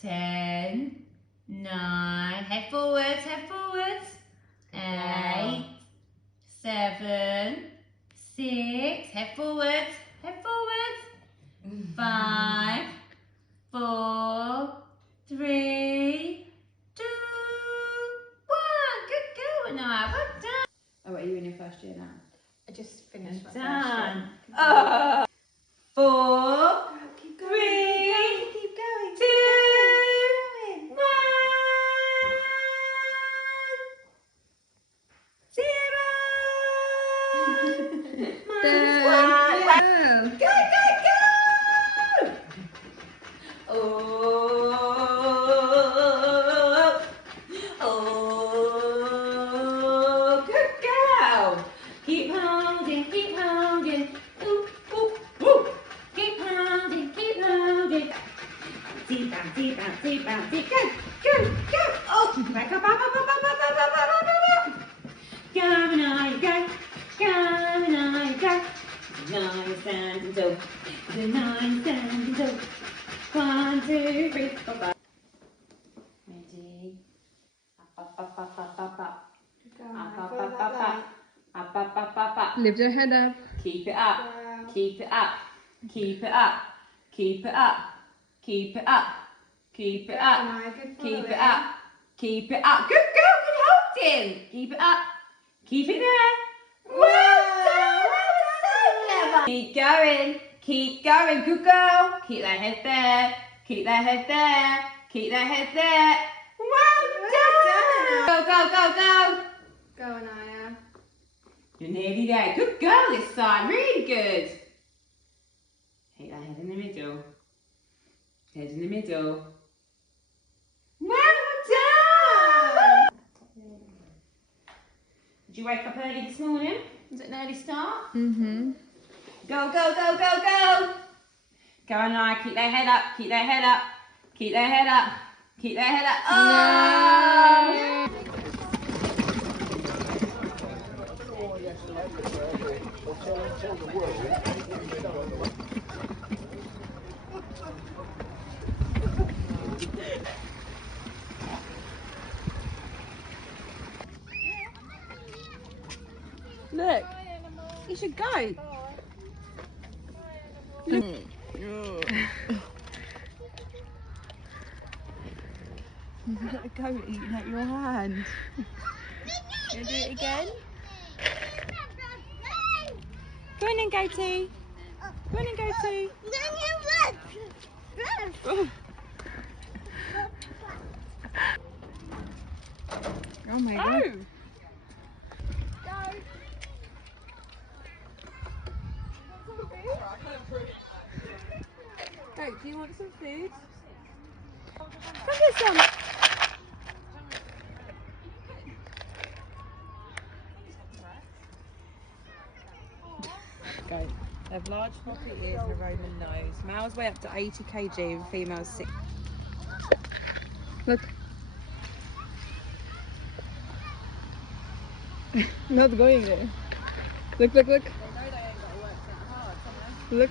10, 9, head forwards, 8, 7, 6, head forwards, 5, 4, 3, 2, 1. Good girl, Anaya. Well done. Oh, are you in your first year now? I just finished my done. first year. 4, 3, 2, 1. Deep down, deep, go, oh, back up, go, and I go, the 9 standing tall, the 9 standing tall, 1, 2, 3, 4, 5, ready, up, Lift your head up. keep it up, keep it up, keep it up, keep it up, keep it up. Keep it up, keep it up, keep it up. Good girl, good holding. Keep it up, keep it there. Well done. Keep going, good girl. Keep that head there, keep that head there, keep that head there. Well done. Go. Go, Anaya. You're nearly there. Good girl this time, really good. Keep that head in the middle. Head in the middle. Well done! Did you wake up early this morning? Was it an early start? Mm-hmm. Go! Go, Anaya, keep their head up, keep their head up, keep their head up, keep their head up. Oh! Look, you should go. Look. Let a goat eating at your hand. You do it again? Go on then, goatee. Go on then, goatee. Oh my god. Goat, do you want some food? Come get some. Goat. They have large floppy ears and a Roman nose. Males weigh up to 80 kg and females 6. Look. Not going there. Look. Look.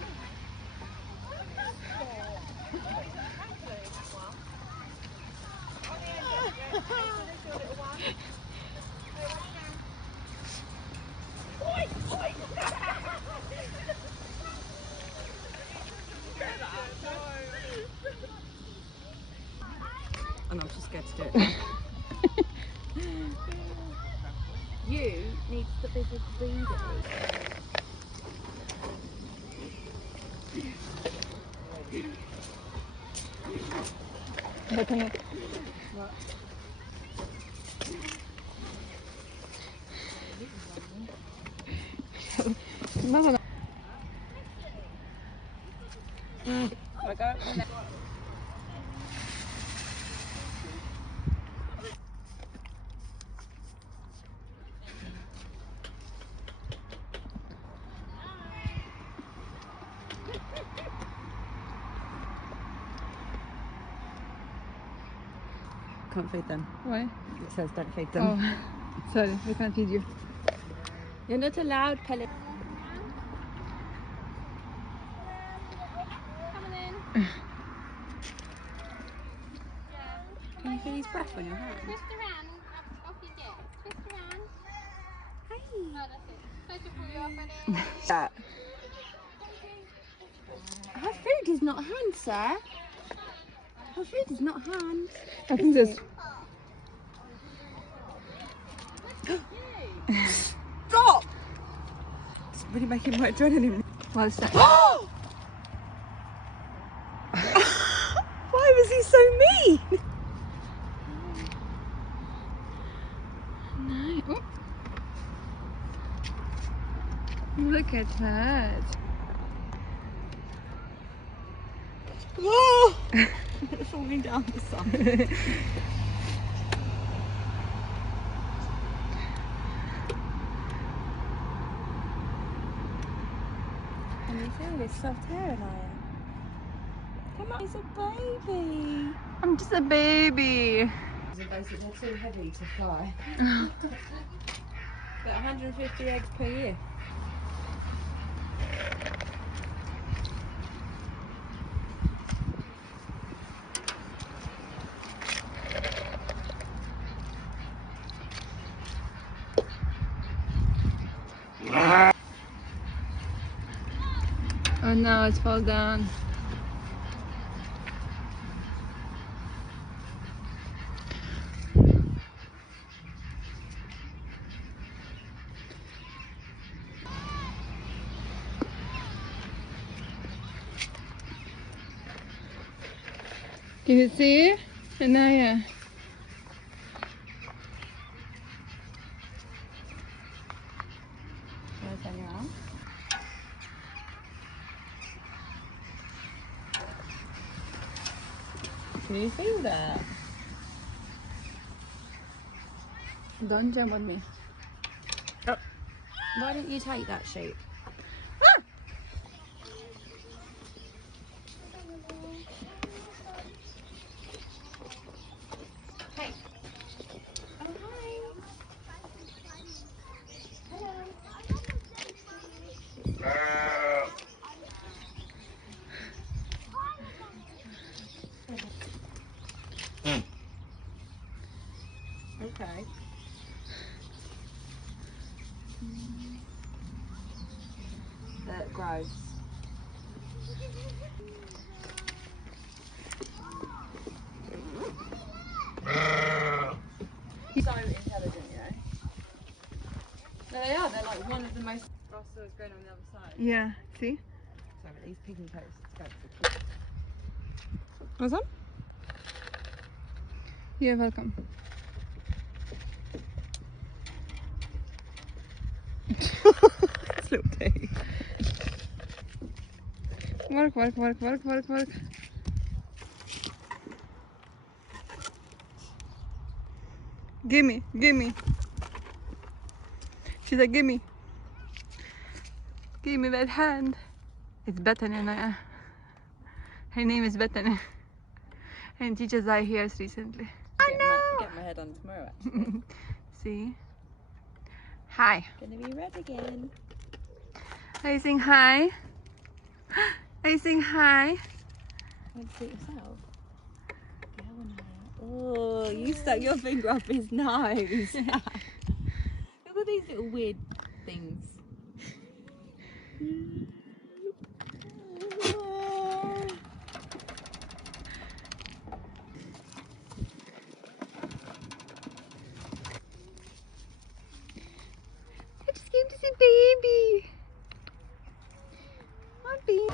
And I'm just scared to do it. You need to visit breeders. What? No. Can't feed them. Why? It says don't feed them. Oh, sorry, we can't feed you. You're not allowed, pellet. Come on in. Can you feel his breath on your hand? Twist around. Off you get. Twist around. Hey. No, that's it. Supposed to pull you off of it. That. Her food is not hand, sir. Her food is not hand. I think this. Stop! It's really making my adrenaline. Well, it's that. Why was he so mean? No. Oh. Look at that. Oh! It's falling down the side. Can you feel this soft hair, Anaya? Come on, he's a baby. I'm just a baby. They're too heavy to fly. But 150 eggs per year. Oh no, it's fall down. Can you see it? Anaya. Want to turn your arm? Can you feel that? Don't jump on me. Why don't you take that sheep? Hey. Oh, hi. Okay. That grows. So intelligent, you know. No, they are. They're like one of the most. Russell's going on the other side. Yeah, see? So these piggy coats go for kids. What's up? You're welcome. This little pig. Work, work, work, work, work, work. Gimme, gimme. She's like, gimme. Give me that hand. It's Bethany, Anaya. Her name is Bethany. And she just died here recently. Get my head on tomorrow, actually. See? Hi. Gonna be red again. Are you saying hi? Are you saying hi? Want to see it yourself? Oh, you stuck your finger up his nose. Look at these little weird things. I just came to see baby. My baby.